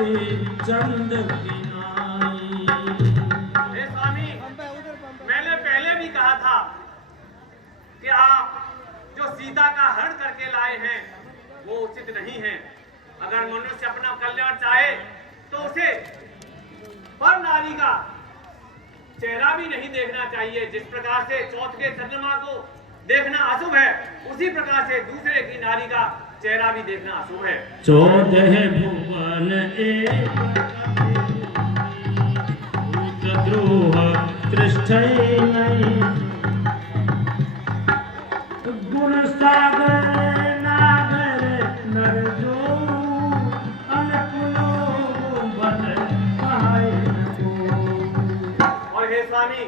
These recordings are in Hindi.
चंद की नाई। स्वामी, मैंने पहले भी कहा था कि आप जो सीता का हरण करके लाए हैं वो उचित नहीं है। अगर मनुष्य अपना कल्याण चाहे तो उसे पर नारी का चेहरा भी नहीं देखना चाहिए। जिस प्रकार से चौथ के चंद्रमा को देखना अशुभ है, उसी प्रकार से दूसरे की नारी का चेहरा भी देखना अशुभ है। 14 भुवन द्रोह तृष्ठै नहीं, गुण सागर नागर नर जो अनकुलो बन पाए को। और हे स्वामी,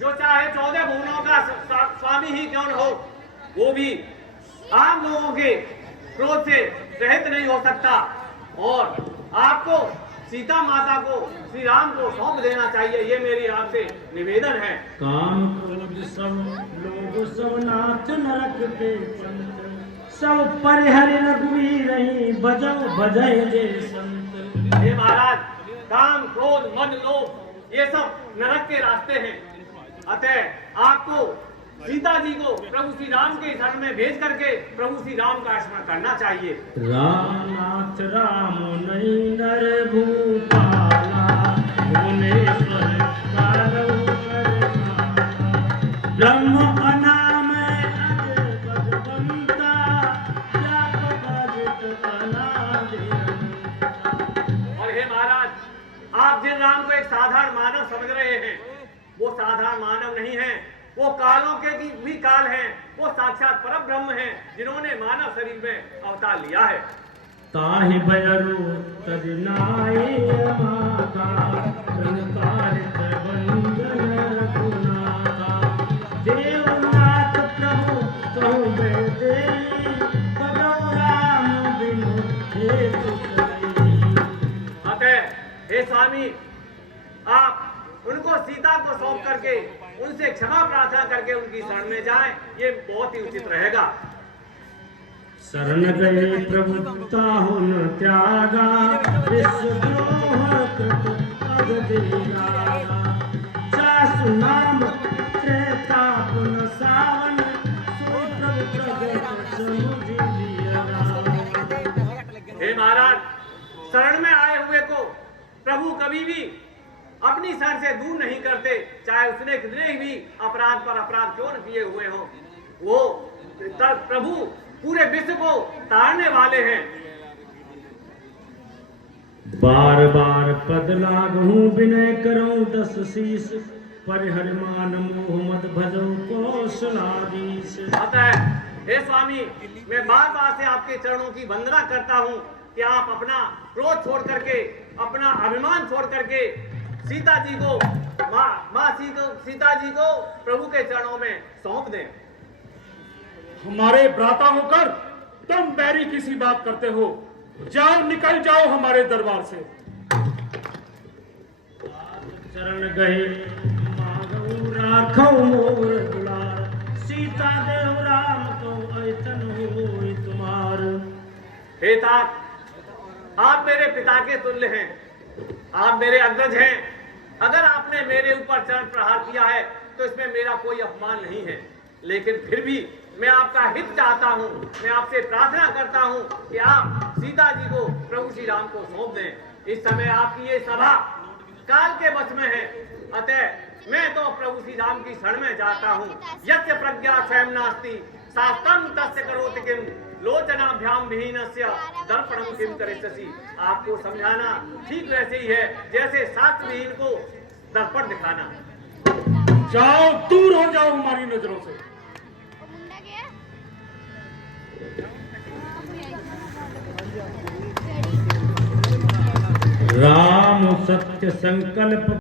जो चाहे 14 भुवनों का स्वामी ही क्यों न हो, वो भी आम लोगों के क्रोध से रहित नहीं हो सकता। और आपको सीता माता को श्री राम को सौंप देना चाहिए, ये मेरी आपसे निवेदन है। काम क्रोध सब लोग सब नाथ नरक के पंथ, सब परिहरि रघुवीर रही बजौ बजय जे संत। हे महाराज, काम क्रोध मद लोभ ये सब नरक के रास्ते हैं। अतः आपको सीता जी को प्रभु श्री राम के शरण में भेज करके प्रभु श्री राम का स्मरण करना चाहिए। राम नाथ राम नहीं नर भूपाला, भुवनेश्वर कारौ करनाला। ब्रह्म अनाम अज भगवंता, जाप बजत अनादि अनंता। और हे महाराज, आप जिन राम को एक साधारण मानव समझ रहे हैं, वो साधारण मानव नहीं है, वो कालों के भी काल हैं। वो साक्षात परब्रह्म हैं, जिन्होंने मानव शरीर में अवतार लिया है। ताहि भयरु तज नाई माता, रंकारित बंधन रघुनाथा। देवनाथ प्रभु कहु मैं देई, बजौ राम बिनु हेतु कोई। अतः हे स्वामी, आप उनको सीता को सौंप करके उनसे क्षमा प्रार्थना करके उनकी शरण में जाएं, ये बहुत ही उचित रहेगा। शरण गए प्रभु ताहु न त्यागा, विश्वद्रोह कृत अगदेगा। जासु नाम त्रेता पुन सावन, सो प्रभु प्रगट समुझ लिया। हे महाराज, शरण में आए हुए को प्रभु कभी भी अपनी शरण से दूर नहीं करते, चाहे उसने कितने भी अपराध पर अपराध क्यों न किए हुए हो। वो प्रभु पूरे विश्व को तारने वाले हैं। बार बार पद लागहूं विनय करूं 10 शीस, परिहर मान मोह मद भजो कौशलाधीश। अतः हे स्वामी, मैं बार बार से आपके चरणों की वंदना करता हूँ कि आप अपना क्रोध छोड़ करके, अपना अभिमान छोड़ करके सीता जी को सीता जी को प्रभु के चरणों में सौंप दें। हमारे भ्राता होकर तुम बैरी किसी बात करते हो? जाओ, निकल जाओ हमारे दरबार से। चरण गए मागऊ राखो मोर दुलार, सीता देव राम को ऐतन होई तुम्हार। हे तात, आप मेरे पिता के तुल्य हैं, आप मेरे अग्रज हैं। अगर आपने मेरे ऊपर चरण प्रहार किया है तो इसमें मेरा कोई अपमान नहीं है, लेकिन फिर भी मैं आपका हित चाहता हूँ। मैं आपसे प्रार्थना करता हूँ कि आप सीता जी को प्रभु श्री राम को सौंप दें। इस समय आपकी ये सभा काल के वश में है, अतः मैं तो प्रभु श्री राम की शरण में जाता हूँ। यस्य प्रज्ञा स्वयं नास्ति, शास्त्रम तस्य करोति किम, लोचनाभ्याम विहीनस्य दर्पणम किम करिष्यसि। आपको समझाना ठीक वैसे ही है जैसे शास्त्र विहीन को दर्पण दिखाना। जाओ, दूर हो जाओ हमारी नजरों से। राम सत्य संकल्प